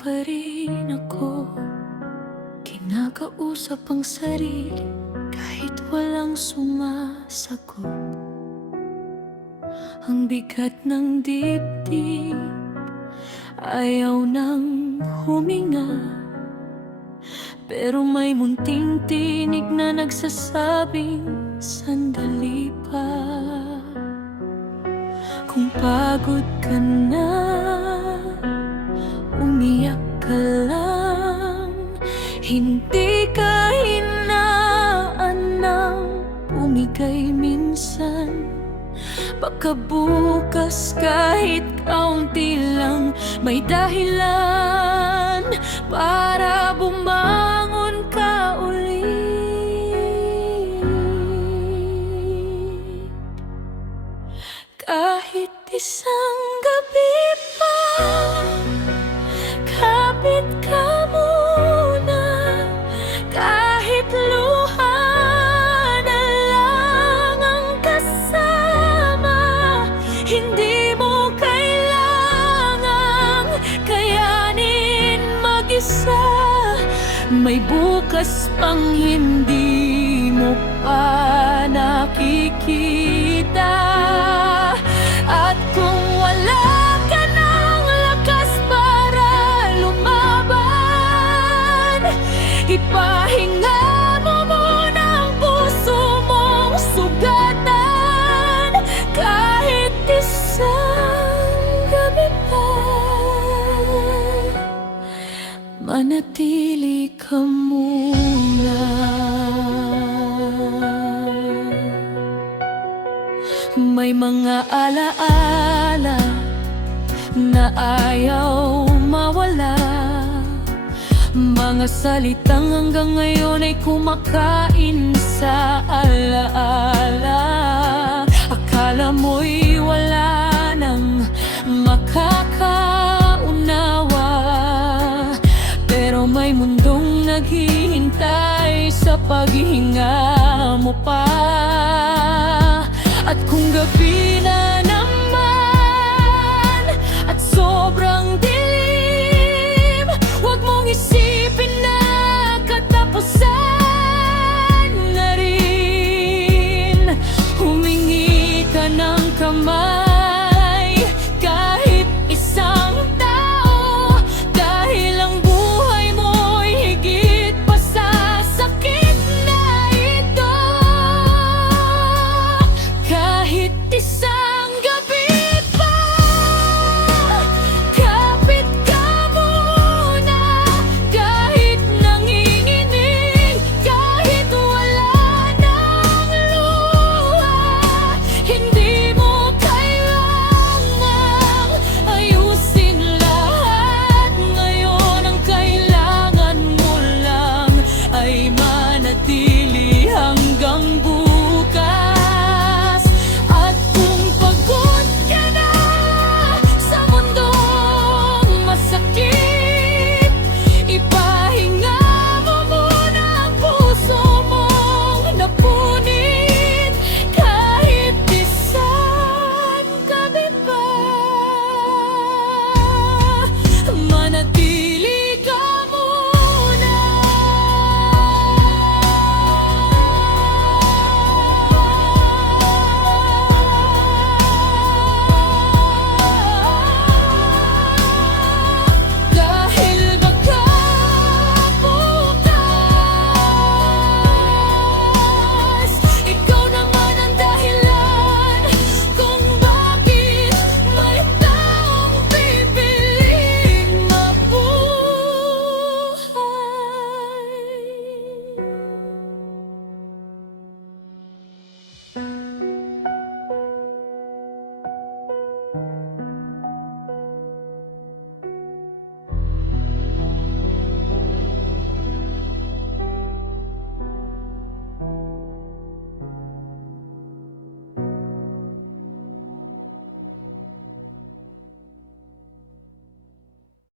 pa rin ako, kinakausap ang sarili kahit walang sumasagot. Ang bigat ng dibdib, ayaw nang huminga, pero may munting tinig na nagsasabing sandali pa. Kung pagod ka na, umiyak ka lang, hindi ka hinaan ng umigay minsan. Baka bukas kahit kaunti lang may dahilan para bumangon ka ulit. Kahit isang gabi pa, kapit ka muna. Kahit luha na lang ang kasama, hindi mo kailangang kayanin mag-isa. May bukas pang hindi mo pa nakikita. At kung wala ka ng lakas para lumaban, ipahinga mo muna ang puso mong sugatan. Kahit isang gabi pa, manatili ka muna. May mga alaala na ayaw mawala, mga salitang hanggang ngayon ay kumakain sa alaala. Akala mo'y wala nang makakaunawa, pero may mundong naghihintay sa paghinga mo pa. At kung gabi na